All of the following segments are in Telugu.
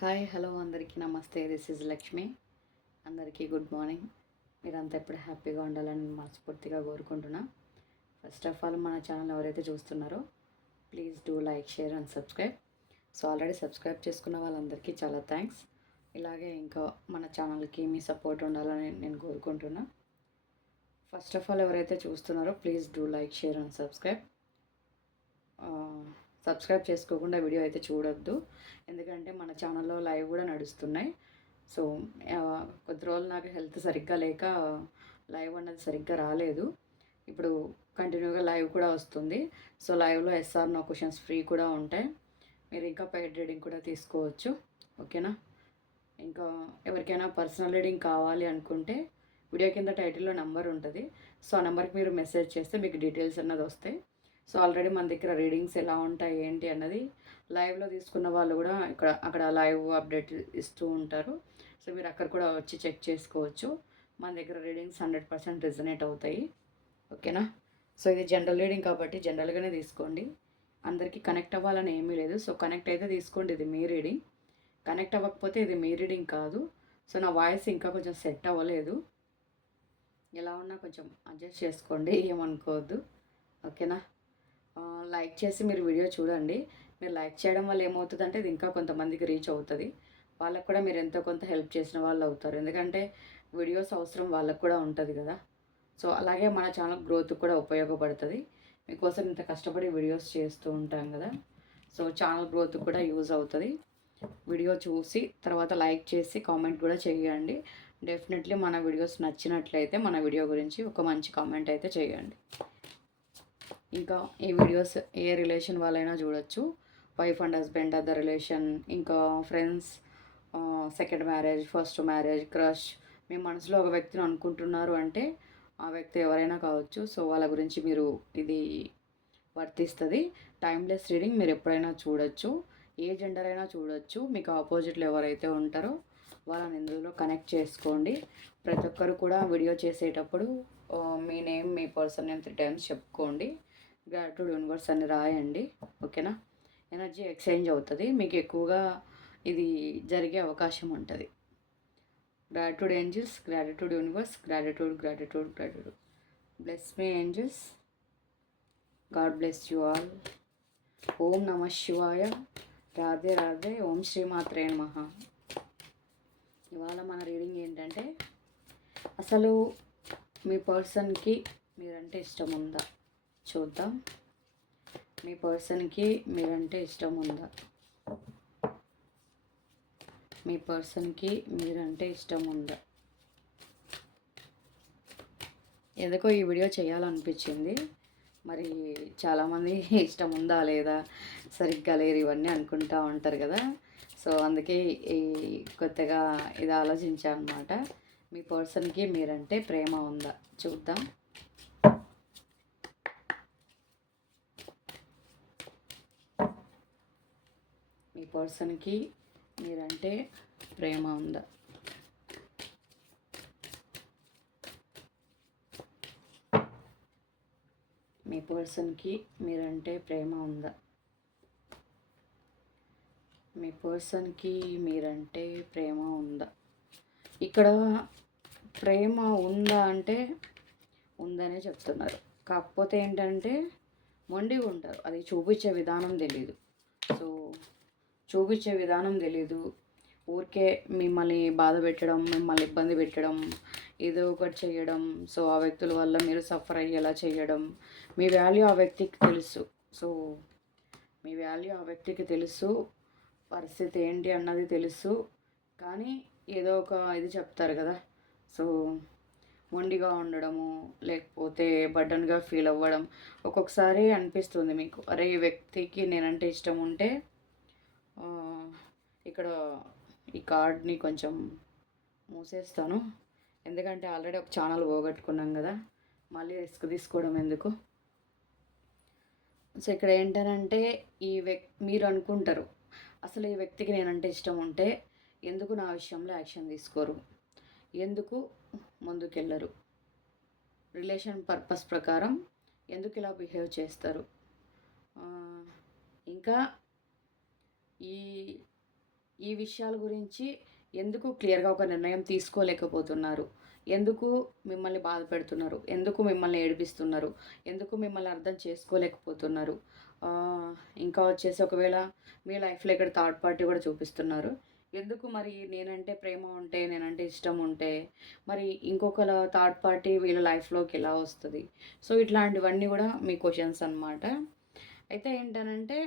హాయ్ హలో అందరికీ నమస్తే. దిస్ ఇస్ లక్ష్మి అందరికీ గుడ్ మార్నింగ్ మీరంతా ఎప్పుడు హ్యాపీగా ఉండాలని మనస్ఫూర్తిగా కోరుకుంటున్నా. ఫస్ట్ ఆఫ్ ఆల్ మన ఛానల్ ఎవరైతే చూస్తున్నారో please do like share and subscribe so already subscribe చేసుకున్న వాళ్ళందరికీ చాలా థ్యాంక్స్ ఇలాగే ఇంకా మన ఛానల్కి మీ సపోర్ట్ ఉండాలని నేను కోరుకుంటున్నా. ఫస్ట్ ఆఫ్ ఆల్ ఎవరైతే చూస్తున్నారో please do like share and subscribe subscribe చేసుకోకుండా వీడియో అయితే చూడొద్దు. ఎందుకంటే మన ఛానల్లో లైవ్ కూడా నడుస్తున్నాయి. సో కొద్ది రోజులు నాకు హెల్త్ సరిగ్గా లేక లైవ్ అన్నది సరిగ్గా రాలేదు. ఇప్పుడు కంటిన్యూగా లైవ్ కూడా వస్తుంది. సో లైవ్లో ఎస్ఆర్ నో క్వశ్చన్స్ ఫ్రీ కూడా ఉంటాయి. మీరు ఇంకా పెయిడ్ రీడింగ్ కూడా తీసుకోవచ్చు. ఓకేనా? ఇంకా ఎవరికైనా పర్సనల్ రీడింగ్ కావాలి అనుకుంటే వీడియో కింద టైటిల్లో నెంబర్ ఉంటుంది. సో ఆ నెంబర్కి మీరు మెసేజ్ చేస్తే మీకు డీటెయిల్స్ అన్నది వస్తాయి. సో ఆల్రెడీ మన దగ్గర రీడింగ్స్ ఎలా ఉంటాయి ఏంటి అన్నది లైవ్లో తీసుకున్న వాళ్ళు కూడా ఇక్కడ అక్కడ లైవ్ అప్డేట్ ఇస్తూ ఉంటారు. సో మీరు అక్కడ కూడా వచ్చి చెక్ చేసుకోవచ్చు. మన దగ్గర రీడింగ్స్ హండ్రెడ్ పర్సెంట్ రిజనేట్ అవుతాయి. ఓకేనా? సో ఇది జనరల్ రీడింగ్ కాబట్టి జనరల్గానే తీసుకోండి. అందరికీ కనెక్ట్ అవ్వాలని ఏమీ లేదు. సో కనెక్ట్ అయితే తీసుకోండి ఇది మీ రీడింగ్. కనెక్ట్ అవ్వకపోతే ఇది మీ రీడింగ్ కాదు. సో నా వాయిస్ ఇంకా కొంచెం సెట్ అవ్వలేదు. ఎలా ఉన్నా కొంచెం అడ్జస్ట్ చేసుకోండి ఏమనుకోవద్దు. ఓకేనా? లైక్ చేసి మీరు వీడియో చూడండి. మీరు లైక్ చేయడం వల్ల ఏమవుతుందంటే ఇది ఇంకా కొంతమందికి రీచ్ అవుతుంది. వాళ్ళకు కూడా మీరు ఎంతో కొంత హెల్ప్ చేసిన వాళ్ళు అవుతారు. ఎందుకంటే వీడియోస్ అవసరం వాళ్ళకు కూడా ఉంటుంది కదా. సో అలాగే మన ఛానల్ గ్రోత్ కూడా ఉపయోగపడుతుంది. మీకోసం ఇంత కష్టపడి వీడియోస్ చేస్తూ ఉంటాం కదా. సో ఛానల్ గ్రోత్ కూడా యూజ్ అవుతుంది. వీడియో చూసి తర్వాత లైక్ చేసి కామెంట్ కూడా చేయండి. డెఫినెట్లీ మన వీడియోస్ నచ్చినట్లయితే మన వీడియో గురించి ఒక మంచి కామెంట్ అయితే చేయండి. ఇంకా ఈ వీడియోస్ ఏ రిలేషన్ వాళ్ళైనా చూడొచ్చు. Wife and husband other relation ఇంకా friends second marriage first marriage crush మీ మనసులో ఒక వ్యక్తిని అనుకుంటున్నారు అంటే ఆ వ్యక్తి ఎవరైనా కావచ్చు. సో వాళ్ళ గురించి మీరు ఇది వర్తిస్తుంది. టైమ్లెస్ రీడింగ్ మీరు ఎప్పుడైనా చూడొచ్చు. ఏ జెండర్ అయినా చూడొచ్చు. మీకు ఆపోజిట్లో ఎవరైతే ఉంటారో వాళ్ళని ఇందులో కనెక్ట్ చేసుకోండి. ప్రతి ఒక్కరు కూడా వీడియో చేసేటప్పుడు మీ నేమ్ మీ పర్సన్ నేమ్ త్రీ టైమ్స్ చెప్పుకోండి. గ్రాటిట్యూడ్ యూనివర్స్ అని రాయండి ఓకేనా? ఎనర్జీ ఎక్స్చేంజ్ అవుతుంది. మీకు ఎక్కువగా ఇది జరిగే అవకాశం ఉంటుంది. Gratitude angels gratitude universe gratitude gratitude gratitude bless me angels God bless you all ఓం నమ శివాయ రాధే రాధే ఓం శ్రీమాత్రే మహా ఇవాళ మన రీడింగ్ ఏంటంటే అసలు మీ పర్సన్కి మీరంటే ఇష్టం ఉందా? చూద్దాం. మీ పర్సన్కి మీరంటే ఇష్టం ఉందా మీ పర్సన్కి మీరంటే ఇష్టం ఉందా ఎందుకో ఈ వీడియో చేయాలనిపించింది. మరి చాలామంది ఇష్టం ఉందా లేదా? సరిగ్గా లేరు ఇవన్నీ అనుకుంటా ఉంటారు కదా. సో అందుకే ఈ కొత్తగా ఇది ఆలోచించాను అనమాట మీ పర్సన్కి మీరంటే ప్రేమ ఉందా? చూద్దాం. మీ పర్సన్కి మీరంటే ప్రేమ ఉందా? మీ పర్సన్కి మీరంటే ప్రేమ ఉందా? మీ పర్సన్కి మీరంటే ప్రేమ ఉందా? ఇక్కడ ప్రేమ ఉందా అంటే ఉందనే చెప్తున్నారు. కాకపోతే ఏంటంటే మొండిగా ఉంటారు. అది చూపించే విధానం తెలీదు. సో చూపించే విధానం తెలీదు. ఊరికే మిమ్మల్ని బాధ పెట్టడం మిమ్మల్ని ఇబ్బంది పెట్టడం ఏదో ఒకటి చేయడం. సో ఆ వ్యక్తుల వల్ల మీరు సఫర్ అయ్యేలా చేయడం. మీ వాల్యూ ఆ వ్యక్తికి తెలుసు. సో మీ వాల్యూ ఆ వ్యక్తికి తెలుసు. పరిస్థితి ఏంటి అన్నది తెలుసు. కానీ ఏదో ఒక ఇది చెప్తారు కదా. సో మొండిగా ఉండడము లేకపోతే బర్డన్గా ఫీల్ అవ్వడం ఒక్కొక్కసారి అనిపిస్తుంది మీకు. అరే ఈ వ్యక్తికి నేనంటే ఇష్టం ఉంటే ఇక్కడ ఈ కార్డ్ని కొంచెం మూసేస్తాను. ఎందుకంటే ఆల్రెడీ ఒక ఛానల్ పోగొట్టుకున్నాం కదా మళ్ళీ రిస్క్ తీసుకోవడం ఎందుకు? సో ఇక్కడ ఏంటనంటే ఈ వ్యక్ మీరు అనుకుంటారు అసలు ఈ వ్యక్తికి నేనంటే ఇష్టం ఉంటే ఎందుకు నా విషయంలో యాక్షన్ తీసుకోరు? ఎందుకు ముందుకెళ్ళరు? రిలేషన్ పర్పస్ ప్రకారం ఎందుకు ఇలా బిహేవ్ చేస్తారు? ఇంకా ఈ ఈ విషయాల గురించి ఎందుకు క్లియర్గా ఒక నిర్ణయం తీసుకోలేకపోతున్నారు? ఎందుకు మిమ్మల్ని బాధ పెడుతున్నారు? ఎందుకు మిమ్మల్ని ఏడిపిస్తున్నారు? ఎందుకు మిమ్మల్ని అర్థం చేసుకోలేకపోతున్నారు? ఇంకా వచ్చేసి ఒకవేళ మీ లైఫ్లో ఇక్కడ థర్డ్ పార్టీ కూడా చూపిస్తున్నారు. ఎందుకు మరి నేనంటే ప్రేమ ఉంటే నేనంటే ఇష్టం ఉంటే మరి ఇంకొకల థర్డ్ పార్టీ వీళ్ళ లైఫ్లోకి ఎలా వస్తుంది? సో ఇట్లాంటివన్నీ కూడా మీ క్వశ్చన్స్ అన్నమాట. అయితే ఏంటనంటే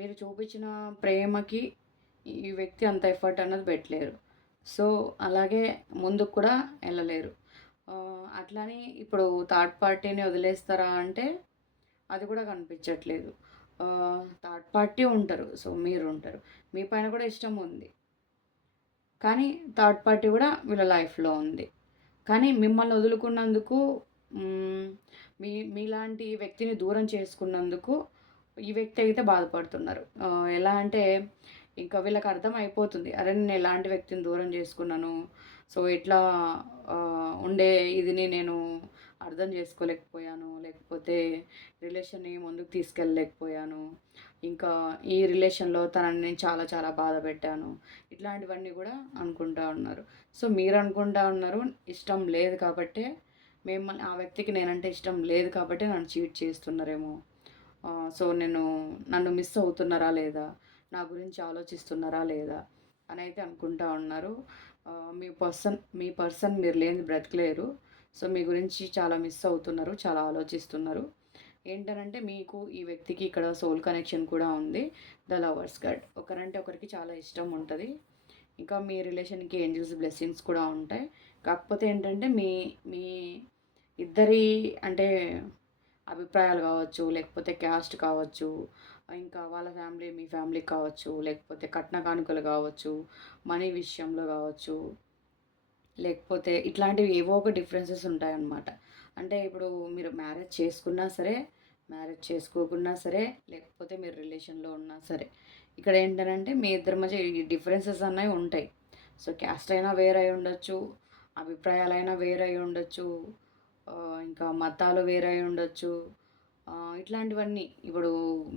మీరు చూపించిన ప్రేమకి ఈ వ్యక్తి అంత ఎఫర్ట్ అన్నది పెట్టలేరు. సో అలాగే ముందుకు కూడా వెళ్ళలేరు. అట్లానే ఇప్పుడు థర్డ్ పార్టీని వదిలేస్తారా అంటే అది కూడా కనిపించట్లేదు. థర్డ్ పార్టీ ఉంటారు. సో మీరు ఉంటారు. మీ పైన కూడా ఇష్టం ఉంది. కానీ థర్డ్ పార్టీ కూడా వీళ్ళ లైఫ్లో ఉంది. కానీ మిమ్మల్ని వదులుకున్నందుకు మీ మీలాంటి వ్యక్తిని దూరం చేసుకున్నందుకు ఈ వ్యక్తి అయితే బాధపడుతున్నారు. ఎలా అంటే ఇంకా వీళ్ళకి అర్థం అయిపోతుంది. అరే నేను ఎలాంటి వ్యక్తిని దూరం చేసుకున్నాను? సో ఇట్లా ఉండే ఇదిని నేను అర్థం చేసుకోలేకపోయాను. లేకపోతే రిలేషన్ని ముందుకు తీసుకెళ్ళలేకపోయాను. ఇంకా ఈ రిలేషన్లో తనని నేను చాలా చాలా బాధ పెట్టాను. ఇట్లాంటివన్నీ కూడా అనుకుంటా ఉన్నారు. సో మీరు అనుకుంటా ఉన్నారు ఇష్టం లేదు కాబట్టే మిమ్మల్ని ఆ వ్యక్తికి నేనంటే ఇష్టం లేదు కాబట్టి నన్ను చీట్ చేస్తున్నారేమో. సో నేను నన్ను మిస్ అవుతున్నారా లేదా? నా గురించి ఆలోచిస్తున్నారా లేదా? అని అయితే అనుకుంటా ఉన్నారు. మీ పర్సన్ మీ పర్సన్ మీరు లేని బ్రతకలేరు. సో మీ గురించి చాలా మిస్ అవుతున్నారు చాలా ఆలోచిస్తున్నారు. ఏంటనంటే మీకు ఈ వ్యక్తికి ఇక్కడ సోల్ కనెక్షన్ కూడా ఉంది ద లవర్స్ గడ్ ఒకరంటే ఒకరికి చాలా ఇష్టం ఉంటుంది. ఇంకా మీ రిలేషన్కి ఏంజల్స్ బ్లెస్సింగ్స్ కూడా ఉంటాయి. కాకపోతే ఏంటంటే మీ మీ ఇద్దరి అంటే అభిప్రాయాలు కావచ్చు లేకపోతే క్యాస్ట్ కావచ్చు ఇంకా వాళ్ళ ఫ్యామిలీ మీ ఫ్యామిలీ కావచ్చు లేకపోతే కట్న కానుకలు కావచ్చు మనీ విషయంలో కావచ్చు లేకపోతే ఇట్లాంటివి ఏవో ఒక డిఫరెన్సెస్ ఉంటాయన్నమాట. అంటే ఇప్పుడు మీరు మ్యారేజ్ చేసుకున్నా సరే మ్యారేజ్ చేసుకోకున్నా సరే లేకపోతే మీరు రిలేషన్లో ఉన్నా సరే ఇక్కడ ఏంటంటే మీ ఇద్దరి మధ్య డిఫరెన్సెస్ అన్నవి ఉంటాయి. సో క్యాస్ట్ అయినా వేరే అయి ఉండొచ్చు అభిప్రాయాలైనా వేరే అయి ఉండొచ్చు ఇంకా మతాలు వేరే అయి ఉండొచ్చు ఇట్లాంటివన్నీ. ఇప్పుడు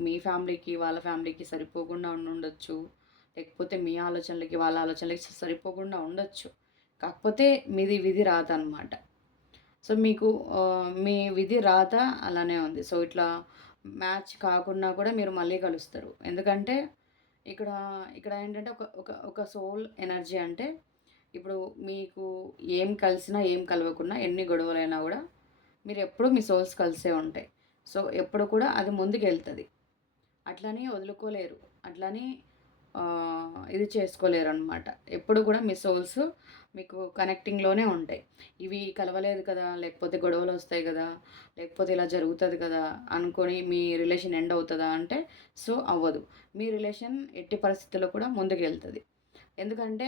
మీ ఫ్యామిలీకి వాళ్ళ ఫ్యామిలీకి సరిపోకుండా ఉండొచ్చు లేకపోతే మీ ఆలోచనలకి వాళ్ళ ఆలోచనలకి సరిపోకుండా ఉండొచ్చు. కాకపోతే మీది విధి రాత అనమాట సో మీకు మీ విధి రాత అలానే ఉంది. సో ఇట్లా మ్యాచ్ కాకుండా కూడా మీరు మళ్ళీ కలుస్తారు. ఎందుకంటే ఇక్కడ ఇక్కడ ఏంటంటే ఒక ఒక ఒక సోల్ ఎనర్జీ అంటే ఇప్పుడు మీకు ఏం కలిసినా ఏం కలవకున్నా ఎన్ని గొడవలైనా కూడా మీరు ఎప్పుడు మీ సోల్స్ కలిసే ఉంటాయి. సో ఎప్పుడు కూడా అది ముందుకు వెళ్తుంది అట్లని వదులుకోలేరు. అట్లని ఇది చేసుకోలేరు అనమాట ఎప్పుడు కూడా మీ సోల్స్ మీకు కనెక్టింగ్లోనే ఉంటాయి. ఇవి కలవలేదు కదా లేకపోతే గొడవలు వస్తాయి కదా లేకపోతే ఇలా జరుగుతుంది కదా అనుకొని మీ రిలేషన్ ఎండ్ అవుతుందా అంటే సో అవ్వదు. మీ రిలేషన్ ఎట్టి పరిస్థితుల్లో కూడా ముందుకు వెళ్తుంది ఎందుకంటే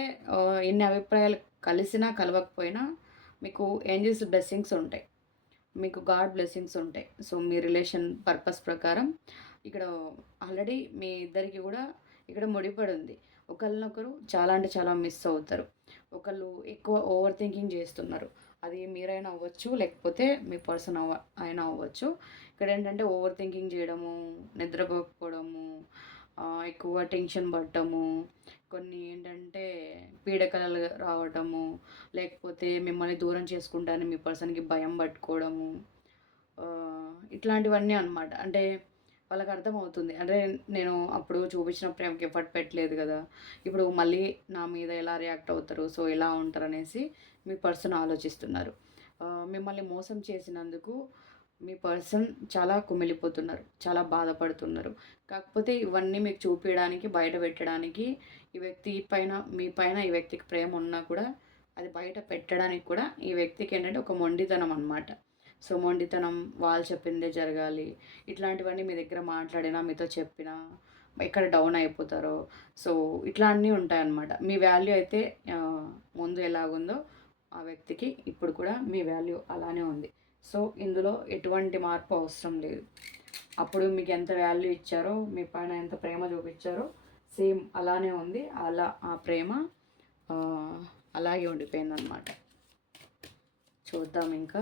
ఎన్ని అభిప్రాయాలు కలిసినా కలవకపోయినా మీకు ఏంజల్స్ బ్లెస్సింగ్స్ ఉంటాయి. మీకు గాడ్ బ్లెస్సింగ్స్ ఉంటాయి. సో మీ రిలేషన్ పర్పస్ ప్రకారం ఇక్కడ ఆల్రెడీ మీ ఇద్దరికి కూడా ఇక్కడ ముడిపడి ఉంది ఒకరినొకరు చాలా అంటే చాలా మిస్ అవుతారు. ఒకళ్ళు ఎక్కువ ఓవర్ థింకింగ్ చేస్తున్నారు. అది మీరైనా అవ్వచ్చు లేకపోతే మీ పర్సన్ అవ అయినా అవ్వచ్చు. ఇక్కడ ఏంటంటే ఓవర్ థింకింగ్ చేయడము నిద్రపోకపోవడము ఎక్కువ టెన్షన్ పడటము కొన్ని ఏంటంటే పీడకలలు రావటము లేకపోతే మిమ్మల్ని దూరం చేసుకుంటానని మీ పర్సన్కి భయం పట్టుకోవడము. ఇట్లాంటివన్నీ అనమాట అంటే వాళ్ళకి అర్థమవుతుంది. అంటే నేను అప్పుడు చూపించిన ప్రేమకి ఎఫర్ట్ పెట్టలేదు కదా. ఇప్పుడు మళ్ళీ నా మీద ఎలా రియాక్ట్ అవుతారు? సో ఎలా ఉంటారు అనేసి మీ పర్సన్ ఆలోచిస్తున్నారు. మిమ్మల్ని మోసం చేసినందుకు మీ పర్సన్ చాలా కుమిలిపోతున్నారు చాలా బాధపడుతున్నారు. కాకపోతే ఇవన్నీ మీకు చూపించడానికి బయట పెట్టడానికి ఈ వ్యక్తి పైన మీ పైన ఈ వ్యక్తికి ప్రేమ ఉన్నా కూడా అది బయట పెట్టడానికి కూడా ఈ వ్యక్తికి ఏంటంటే ఒక మొండితనం అన్నమాట. సో మొండితనం వాళ్ళు చెప్పిందే జరగాలి ఇట్లాంటివన్నీ మీ దగ్గర మాట్లాడినా మీతో చెప్పినా ఎక్కడ డౌన్ అయిపోతారో. సో ఇట్లా అన్నీ ఉంటాయన్నమాట మీ వాల్యూ అయితే ముందు ఎలాగుందో ఆ వ్యక్తికి ఇప్పుడు కూడా మీ వాల్యూ అలానే ఉంది. సో ఇందులో ఎటువంటి మార్పు అవసరం లేదు. అప్పుడు మీకు ఎంత వాల్యూ ఇచ్చారో మీ పైన ఎంత ప్రేమ చూపించారో సేమ్ అలానే ఉంది. అలా ఆ ప్రేమ అలాగే ఉండిపోయిందనమాట చూద్దాం ఇంకా.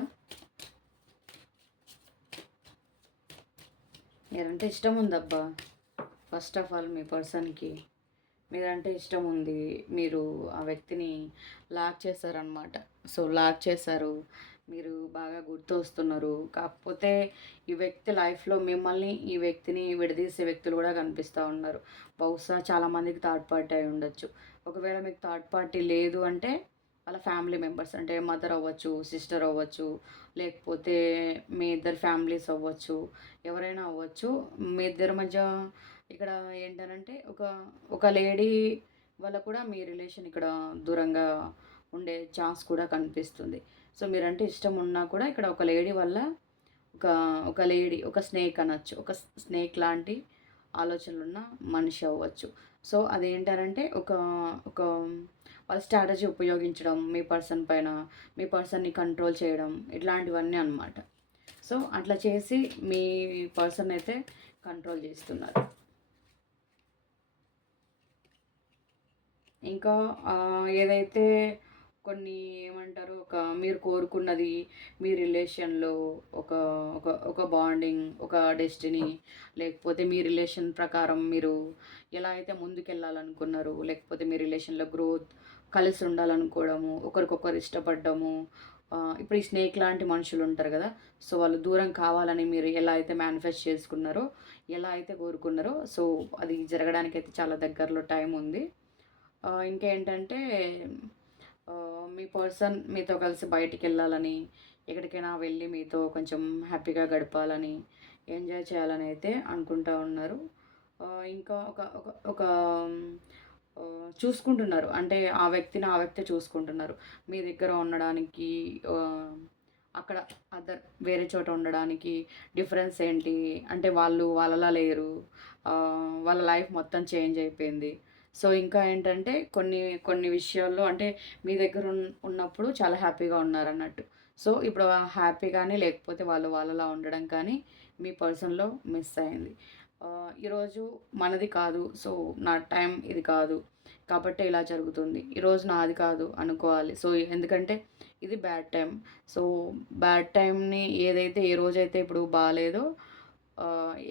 మీరంటే ఇష్టం ఉందబ్బా. ఫస్ట్ ఆఫ్ ఆల్ మీ పర్సన్కి మీరంటే ఇష్టం ఉంది. మీరు ఆ వ్యక్తిని లాక్ చేశారనమాట సో లాక్ చేశారు. మీరు బాగా గుర్తు వస్తున్నారు కాకపోతే ఈ వ్యక్తి లైఫ్లో మిమ్మల్ని ఈ వ్యక్తిని విడదీసే వ్యక్తులు కూడా కనిపిస్తూ ఉన్నారు. బహుశా చాలామందికి థర్డ్ పార్టీ అయి ఉండొచ్చు. ఒకవేళ మీకు థర్డ్ పార్టీ లేదు అంటే వాళ్ళ ఫ్యామిలీ మెంబర్స్ అంటే మదర్ అవ్వచ్చు సిస్టర్ అవ్వచ్చు లేకపోతే మీ ఇద్దరు ఫ్యామిలీస్ అవ్వచ్చు ఎవరైనా అవ్వచ్చు. మీ ఇద్దరి మధ్య ఇక్కడ ఏంటనంటే ఒక ఒక లేడీ వల్ల కూడా మీ రిలేషన్ ఇక్కడ దూరంగా ఉండే ఛాన్స్ కూడా కనిపిస్తుంది. సో మీరంటే ఇష్టం ఉన్నా కూడా ఇక్కడ ఒక లేడీ వల్ల ఒక ఒక లేడీ ఒక స్నేక్ అనొచ్చు. ఒక స్నేక్ లాంటి ఆలోచనలు ఉన్న మనిషి అవ్వచ్చు. సో అదేంటారంటే ఒక ఒక వాళ్ళ స్ట్రాటజీ ఉపయోగించడం మీ పర్సన్ పైన మీ పర్సన్ని కంట్రోల్ చేయడం ఇట్లాంటివన్నీ అనమాట సో అట్లా చేసి మీ పర్సన్ అయితే కంట్రోల్ చేస్తున్నారు. ఇంకా ఏదైతే కొన్ని ఏమంటారు ఒక మీరు కోరుకున్నది మీ రిలేషన్లో ఒక ఒక ఒక బాండింగ్ ఒక డెస్టినీ లేకపోతే మీ రిలేషన్ ప్రకారం మీరు ఎలా అయితే ముందుకెళ్ళాలనుకున్నారు లేకపోతే మీ రిలేషన్లో గ్రోత్ కలిసి ఉండాలనుకోవడము ఒకరికొకరు ఇష్టపడము ఇప్పుడు ఈ స్నేక్ లాంటి మనుషులు ఉంటారు కదా సో వాళ్ళు దూరం కావాలని మీరు ఎలా అయితే మేనిఫెస్ట్ చేసుకున్నారో ఎలా అయితే కోరుకున్నారో సో అది జరగడానికి అయితే చాలా దగ్గరలో టైం ఉంది. ఇంకేంటంటే మీ పర్సన్ మీతో కలిసి బయటికి వెళ్ళాలని ఎక్కడికైనా వెళ్ళి మీతో కొంచెం హ్యాపీగా గడపాలని ఎంజాయ్ చేయాలని అయితే అనుకుంటా ఉన్నారు. ఇంకా ఒక ఒక ఒక చూసుకుంటున్నారు. అంటే ఆ వ్యక్తిని ఆ వ్యక్తి చూసుకుంటున్నారు. మీ దగ్గర ఉండడానికి అక్కడ అదర్ వేరే చోట ఉండడానికి డిఫరెన్స్ ఏంటి? అంటే వాళ్ళు వాళ్ళలా లేరు. వాళ్ళ లైఫ్ మొత్తం చేంజ్ అయిపోయింది. సో ఇంకా ఏంటంటే కొన్ని కొన్ని విషయాల్లో అంటే మీ దగ్గర ఉన్నప్పుడు చాలా హ్యాపీగా ఉన్నారన్నట్టు. సో ఇప్పుడు హ్యాపీ కానీ లేకపోతే వాళ్ళు వాళ్ళలా ఉండడం కానీ మీ పర్సన్లో మిస్ అయింది. ఈరోజు మనది కాదు. సో నా టైం ఇది కాదు. కాబట్టి ఇలా జరుగుతుంది. ఈరోజు నాది కాదు అనుకోవాలి. సో ఎందుకంటే ఇది బ్యాడ్ టైం సో బ్యాడ్ టైంని ఏదైతే ఏ రోజైతే ఇప్పుడు బాగాలేదో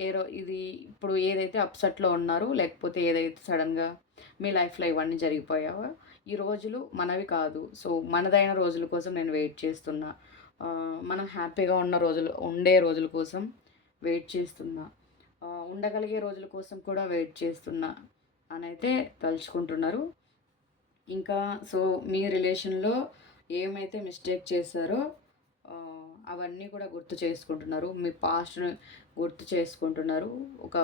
ఏ ఇది ఇప్పుడు ఏదైతే అప్సెట్లో ఉన్నారో లేకపోతే ఏదైతే సడన్గా మీ లైఫ్లో ఇవన్నీ జరిగిపోయావో? ఈ రోజులు మనవి కాదు. సో మనదైన రోజుల కోసం నేను వెయిట్ చేస్తున్నా. మనం హ్యాపీగా ఉన్న రోజులు ఉండే రోజుల కోసం వెయిట్ చేస్తున్నా. ఉండగలిగే రోజుల కోసం కూడా వెయిట్ చేస్తున్నా అని అయితే తలుచుకుంటున్నారు. ఇంకా సో మీ రిలేషన్లో ఏమైతే మిస్టేక్ చేశారో అవన్నీ కూడా గుర్తు చేసుకుంటున్నారు. మీ పాస్ట్ను గుర్తు చేసుకుంటున్నారు. ఒక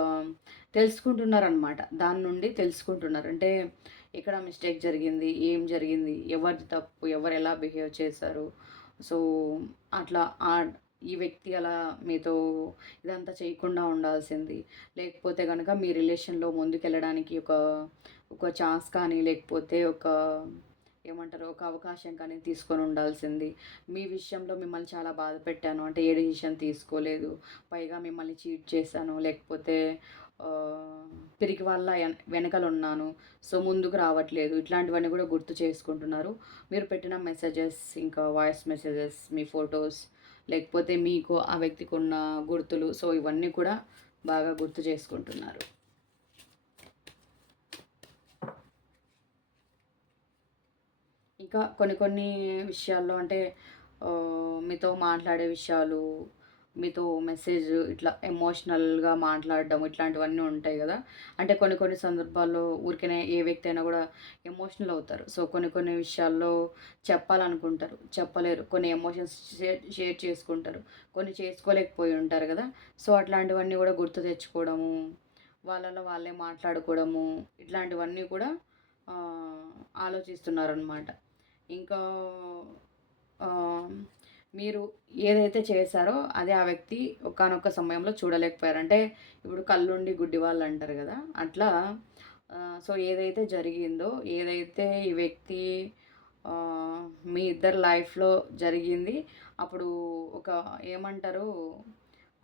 తెలుసుకుంటున్నారు అనమాట దాని నుండి తెలుసుకుంటున్నారు. అంటే ఎక్కడ మిస్టేక్ జరిగింది ఏం జరిగింది ఎవరిది తప్పు ఎవరు ఎలా బిహేవ్ చేశారు. సో అట్లా ఈ వ్యక్తి అలా మీతో ఇదంతా చేయకుండా ఉండాల్సింది. లేకపోతే కనుక మీ రిలేషన్లో ముందుకెళ్ళడానికి ఒక ఒక ఛాన్స్ కానీ లేకపోతే ఒక ఏమంటారు ఒక అవకాశం కానీ తీసుకొని ఉండాల్సింది. మీ విషయంలో మిమ్మల్ని చాలా బాధ పెట్టాను. అంటే ఏ డిసిషన్ తీసుకోలేదు. పైగా మిమ్మల్ని చీట్ చేశాను. లేకపోతే పిరికి వల్ల వెనకలు ఉన్నాను. సో ముందుకు రావట్లేదు. ఇట్లాంటివన్నీ కూడా గుర్తు చేసుకుంటున్నారు. మీరు పెట్టిన మెసేజెస్ ఇంకా వాయిస్ మెసేజెస్ మీ ఫొటోస్ లేకపోతే మీకు ఆ వ్యక్తికి ఉన్న గుర్తులు సో ఇవన్నీ కూడా బాగా గుర్తు చేసుకుంటున్నారు. ఇంకా కొన్ని కొన్ని విషయాల్లో అంటే మీతో మాట్లాడే విషయాలు మీతో మెసేజ్ ఇట్లా ఎమోషనల్గా మాట్లాడడం ఇట్లాంటివన్నీ ఉంటాయి కదా. అంటే కొన్ని కొన్ని సందర్భాల్లో ఊరికనే ఏ వ్యక్తి అయినా కూడా ఎమోషనల్ అవుతారు. సో కొన్ని కొన్ని విషయాల్లో చెప్పాలనుకుంటారు. చెప్పలేరు. కొన్ని ఎమోషన్స్ షేర్ షేర్ చేసుకుంటారు. కొన్ని చేసుకోలేకపోయి ఉంటారు కదా. సో అట్లాంటివన్నీ కూడా గుర్తు తెచ్చుకోవడము వాళ్ళలో వాళ్ళే మాట్లాడుకోవడము ఇట్లాంటివన్నీ కూడా ఆలోచిస్తున్నారనమాట ఇంకా మీరు ఏదైతే చేశారో అదే ఆ వ్యక్తి ఒకనొక సమయంలో చూడలేకపోయారు. అంటే ఇప్పుడు కళ్ళుండి గుడ్డి వాళ్ళు అంటారు కదా అట్లా సో ఏదైతే జరిగిందో ఏదైతే ఈ వ్యక్తి మీ ఇద్దరు లైఫ్లో జరిగింది అప్పుడు ఒక ఏమంటారు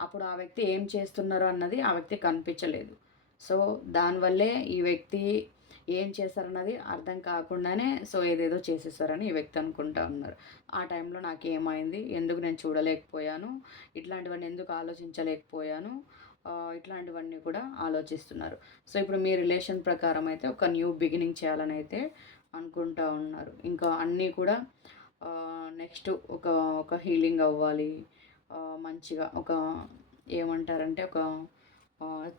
అప్పుడు ఆ వ్యక్తి ఏం చేస్తున్నారు అన్నది ఆ వ్యక్తి కనిపించలేదు. సో దానివల్లే ఈ వ్యక్తి ఏం చేశారన్నది అర్థం కాకుండానే సో ఏదేదో చేసేసారని ఈ వ్యక్తి అనుకుంటా ఉన్నారు ఆ టైంలో నాకు ఏమైంది ఎందుకు నేను చూడలేకపోయాను ఇట్లాంటివన్నీ ఎందుకు ఆలోచించలేకపోయాను ఇట్లాంటివన్నీ కూడా ఆలోచిస్తున్నారు. సో, ఇప్పుడు మీ రిలేషన్ ప్రకారం అయితే ఒక న్యూ బిగినింగ్ చేయాలని అయితే అనుకుంటా ఉన్నారు. ఇంకా అన్నీ కూడా నెక్స్ట్ ఒక ఒక హీలింగ్ అవ్వాలి. మంచిగా ఒక ఏమంటారంటే ఒక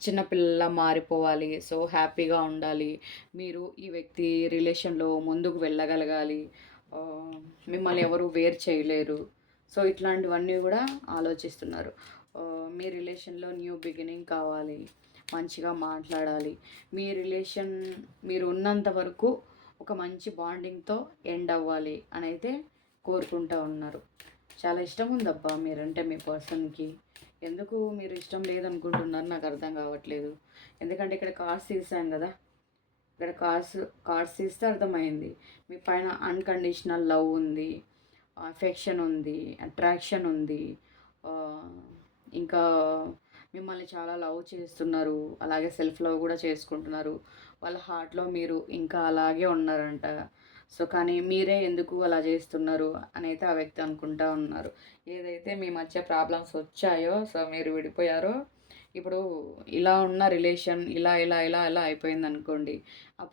చిన్నపిల్లలా మారిపోవాలి. సో, హ్యాపీగా ఉండాలి. మీరు ఈ వ్యక్తి రిలేషన్‌లో ముందుకు వెళ్ళగలగాలి. మిమ్మల్ని ఎవరు వేరు చేయలేరు. సో, ఇట్లాంటివన్నీ కూడా ఆలోచిస్తున్నారు. మీ రిలేషన్‌లో న్యూ బిగినింగ్ కావాలి. మంచిగా మాట్లాడాలి. మీ రిలేషన్ మీరు ఉన్నంత వరకు ఒక మంచి బాండింగ్‌తో ఎండ్ అవ్వాలి అని అయితే కోరుకుంటూ ఉన్నారు. చాలా ఇష్టం ఉందబ్బా మీరంటే మీ పర్సన్‌కి. ఎందుకు మీరు ఇష్టం లేదనుకుంటున్నారు నాకు అర్థం కావట్లేదు. ఎందుకంటే ఇక్కడ కార్డ్స్ తీసాం కదా ఇక్కడ కార్డ్స్ కార్డ్స్ తీస్తే అర్థమైంది. మీ పైన అన్‌కండిషనల్ లవ్ ఉంది. అఫెక్షన్ ఉంది. అట్రాక్షన్ ఉంది. ఇంకా మిమ్మల్ని చాలా లవ్ చేస్తున్నారు. అలాగే సెల్ఫ్ లవ్ కూడా చేసుకుంటున్నారు. వాళ్ళ హార్ట్‌లో మీరు ఇంకా అలాగే ఉన్నారంట. సో, కానీ మీరే ఎందుకు అలా చేస్తున్నారు అనైతే ఆ వ్యక్తి అనుకుంటా ఉన్నారు. ఏదైతే మీ మధ్య ప్రాబ్లమ్స్ వచ్చాయో, సో, మీరు విడిపోయారో, ఇప్పుడు ఇలా ఉన్న రిలేషన్ ఇలా, ఇలా, ఇలా, ఇలా అయిపోయిందనుకోండి.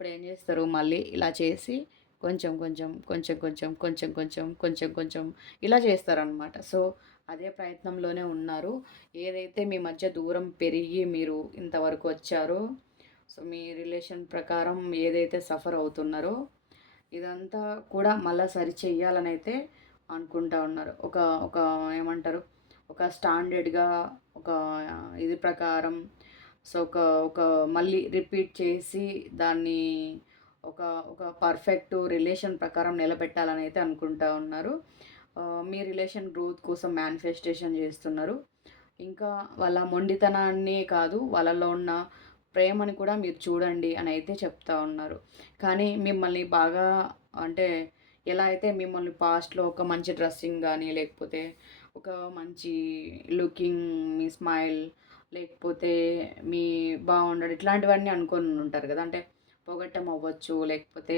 ఏం చేస్తారు మళ్ళీ ఇలా చేసి కొంచెం, కొంచెం, కొంచెం, కొంచెం, కొంచెం, కొంచెం, కొంచెం, కొంచెం ఇలా చేస్తారనమాట. సో, అదే ప్రయత్నంలోనే ఉన్నారు. ఏదైతే మీ మధ్య దూరం పెరిగి మీరు ఇంతవరకు వచ్చారో, సో, మీ రిలేషన్ ప్రకారం ఏదైతే సఫర్ అవుతున్నారో, ఇదంతా కూడా మళ్ళా సరిచెయ్యాలనైతే అనుకుంటా ఉన్నారు. ఒక ఒక ఏమంటారు? ఒక స్టాండర్డ్‌గా ఒక ఇది ప్రకారం సో, ఒక ఒక మళ్ళీ రిపీట్ చేసి దాన్ని ఒక ఒక పర్ఫెక్ట్ రిలేషన్ ప్రకారం నిలబెట్టాలని అయితే అనుకుంటా ఉన్నారు. మీ రిలేషన్ గ్రోత్ కోసం మేనిఫెస్టేషన్ చేస్తున్నారు. ఇంకా వాళ్ళ మొండితనాన్నే కాదు, వాళ్ళలో ఉన్న ప్రేమని కూడా మీరు చూడండి అని అయితే చెప్తా ఉన్నారు. కానీ మిమ్మల్ని బాగా అంటే ఎలా అయితే మిమ్మల్ని పాస్ట్‌లో ఒక మంచి డ్రెస్సింగ్ కానీ లేకపోతే ఒక మంచి లుకింగ్, మీ స్మైల్ లేకపోతే మీ బాగుండడం ఇట్లాంటివన్నీ అనుకోని ఉంటారు కదా అంటే పొగట్టం అవ్వచ్చు, లేకపోతే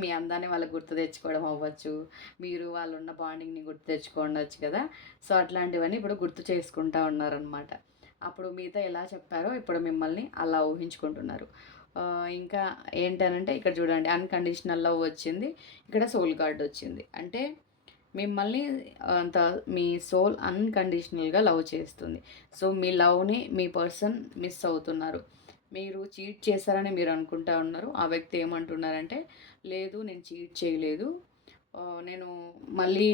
మీ అందాన్ని వాళ్ళకి గుర్తు తెచ్చుకోవడం అవ్వచ్చు. మీరు వాళ్ళున్న బాండింగ్‌ని గుర్తు తెచ్చుకోండొచ్చు కదా! సో, అట్లాంటివన్నీ ఇప్పుడు గుర్తు చేసుకుంటా ఉన్నారనమాట. అప్పుడు మీతో ఎలా చెప్పారో ఇప్పుడు మిమ్మల్ని అలా ఊహించుకుంటున్నారు. ఇంకా ఏంటనంటే ఇక్కడ చూడండి అన్‌కండిషనల్ లవ్ వచ్చింది. ఇక్కడ సోల్ కార్డ్ వచ్చింది. అంటే మిమ్మల్ని అంత మీ సోల్ అన్‌కండిషనల్‌గా లవ్ చేస్తుంది. సో, మీ లవ్‌ని మీ పర్సన్ మిస్ అవుతున్నారు. మీరు చీట్ చేశారని మీరు అనుకుంటా ఉన్నారు. ఆ వ్యక్తి ఏమంటున్నారంటే, లేదు నేను చీట్ చేయలేదు. నేను మళ్ళీ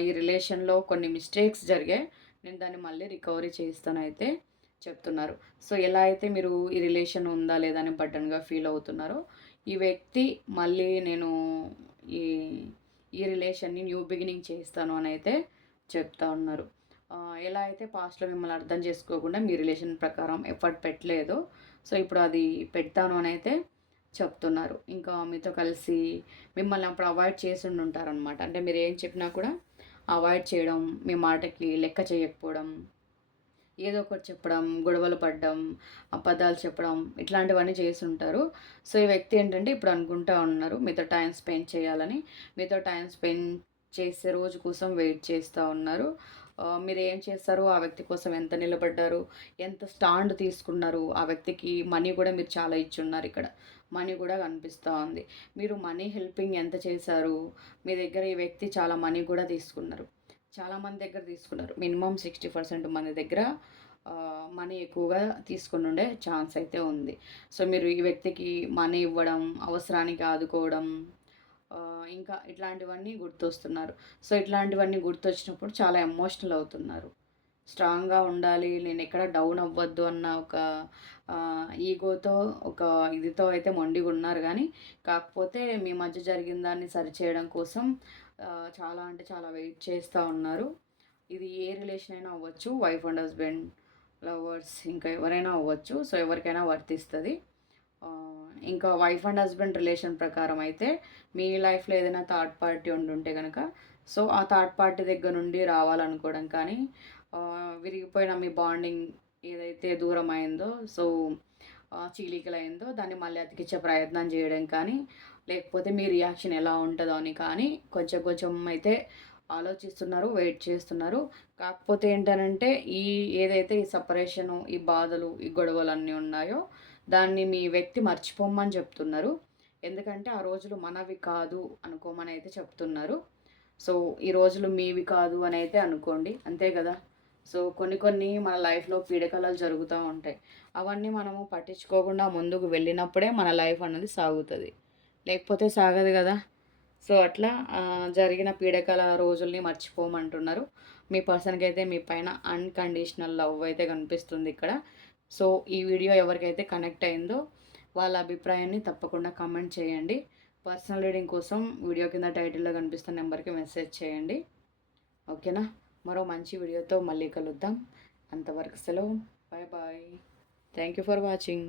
ఈ రిలేషన్‌లో కొన్ని మిస్టేక్స్ జరిగాయి. నేను దాన్ని మళ్ళీ రికవరీ చేస్తానైతే చెప్తున్నారు. సో, ఎలా అయితే మీరు ఈ రిలేషన్ ఉందా లేదా అని బర్డెన్‌గా ఫీల్ అవుతున్నారో, ఈ వ్యక్తి మళ్ళీ నేను ఈ ఈ రిలేషన్‌ని న్యూ బిగినింగ్ చేస్తాను అని అయితే చెప్తా ఉన్నారు. ఎలా అయితే పాస్ట్‌లో మిమ్మల్ని అర్థం చేసుకోకుండా మీ రిలేషన్ ప్రకారం ఎఫర్ట్ పెట్టలేదు సో, ఇప్పుడు అది పెడతాను అని అయితే చెప్తున్నారు. ఇంకా మీతో కలిసి మిమ్మల్ని అప్పుడు అవాయిడ్ చేసుండుంటారనమాట. అంటే మీరు ఏం చెప్పినా కూడా అవాయిడ్ చేయడం, మీ మాటకి లెక్క చేయకపోవడం, ఏదో ఒకటి చెప్పడం, గొడవలు పడడం, అబద్ధాలు చెప్పడం ఇట్లాంటివన్నీ చేస్తుంటారు సో, ఈ వ్యక్తి ఏంటంటే ఇప్పుడు అనుకుంటా ఉన్నారు మీతో టైం స్పెండ్ చేయాలని. మీతో టైం స్పెండ్ చేసే రోజు కోసం వెయిట్ చేస్తూ ఉన్నారు. మీరు ఏం చేస్తారు? ఆ వ్యక్తి కోసం ఎంత నిలబడ్డారు? ఎంత స్టాండ్ తీసుకున్నారు? ఆ వ్యక్తికి మనీ కూడా మీరు చాలా ఇచ్చి ఉన్నారు ఇక్కడ మనీ కూడా కనిపిస్తూ ఉంది. మీరు మనీ హెల్పింగ్ ఎంత చేశారు? మీ దగ్గర ఈ వ్యక్తి చాలా మనీ కూడా తీసుకున్నారు. చాలా మంది దగ్గర తీసుకున్నారు. మినిమం సిక్స్టీ పర్సెంట్ మంది దగ్గర మనీ ఎక్కువగా తీసుకుని ఉండే ఛాన్స్ అయితే ఉంది. సో, మీరు ఈ వ్యక్తికి మనీ ఇవ్వడం, అవసరానికి ఆదుకోవడం ఇంకా ఇట్లాంటివన్నీ గుర్తొస్తున్నారు. సో, ఇట్లాంటివన్నీ గుర్తొచ్చినప్పుడు చాలా ఎమోషనల్ అవుతున్నారు. స్ట్రాంగ్‌గా ఉండాలి. నేను ఎక్కడ డౌన్ అవ్వద్దు అన్న ఒక ఈగోతో ఒక ఇదితో అయితే మొండిగున్నారు కానీ కాకపోతే మీ మధ్య జరిగిన దాన్ని సరిచేయడం కోసం చాలా అంటే చాలా వెయిట్ చేస్తూ ఉన్నారు. ఇది ఏ రిలేషన్ అయినా అవ్వచ్చు. వైఫ్ అండ్ హస్బెండ్, లవర్స్ ఇంకా ఎవరైనా అవ్వచ్చు. సో, ఎవరికైనా వర్తిస్తుంది ఇంకా వైఫ్ అండ్ హస్బెండ్ రిలేషన్ ప్రకారం అయితే మీ లైఫ్‌లో ఏదైనా థర్డ్ పార్టీ ఉండుంటే కనుక సో, ఆ థర్డ్ పార్టీ దగ్గర నుండి రావాలనుకోవడం కానీ, విరిగిపోయిన మీ బాండింగ్ ఏదైతే దూరమైందో, సో, చీలికలైందో దాన్ని మళ్ళీ అతికిచ్చే ప్రయత్నం చేయడం కానీ, లేకపోతే మీ రియాక్షన్ ఎలా ఉంటుందో అని కానీ కొంచెం కొంచెం అయితే ఆలోచిస్తున్నారు వెయిట్ చేస్తున్నారు. కాకపోతే ఏంటనంటే ఈ ఏదైతే ఈ సపరేషను ఈ బాధలు ఈ గొడవలు అన్నీ ఉన్నాయో దాన్ని మీ వ్యక్తి మర్చిపోమని చెప్తున్నారు. ఎందుకంటే ఆ రోజులు మనవి కాదు అనుకోమని అయితే చెప్తున్నారు. సో ఈ రోజులు మీవి కాదు అని అయితే అనుకోండి. అంతే కదా? సో కొన్ని కొన్ని మన లైఫ్లో పీడకలాలు జరుగుతూ ఉంటాయి. అవన్నీ మనము పట్టించుకోకుండా ముందుకు వెళ్ళినప్పుడే మన లైఫ్ అన్నది సాగుతుంది. లేకపోతే సాగదు కదా. సో అట్లా జరిగిన పీడకల రోజుల్ని మర్చిపోమంటున్నారు. మీ పర్సన్కి అయితే మీ పైన అన్కండిషనల్ లవ్ అయితే కనిపిస్తుంది ఇక్కడ. సో ఈ వీడియో ఎవరికైతే కనెక్ట్ అయిందో వాళ్ళ అభిప్రాయాన్ని తప్పకుండా కమెంట్ చేయండి. పర్సనల్ రీడింగ్ కోసం వీడియో కింద టైటిల్లో కనిపిస్తున్న నెంబర్కి మెసేజ్ చేయండి. ఓకేనా? మరో మంచి వీడియోతో మళ్ళీ కలుద్దాం. అంతవరకు సెలవు. Bye bye thank you for watching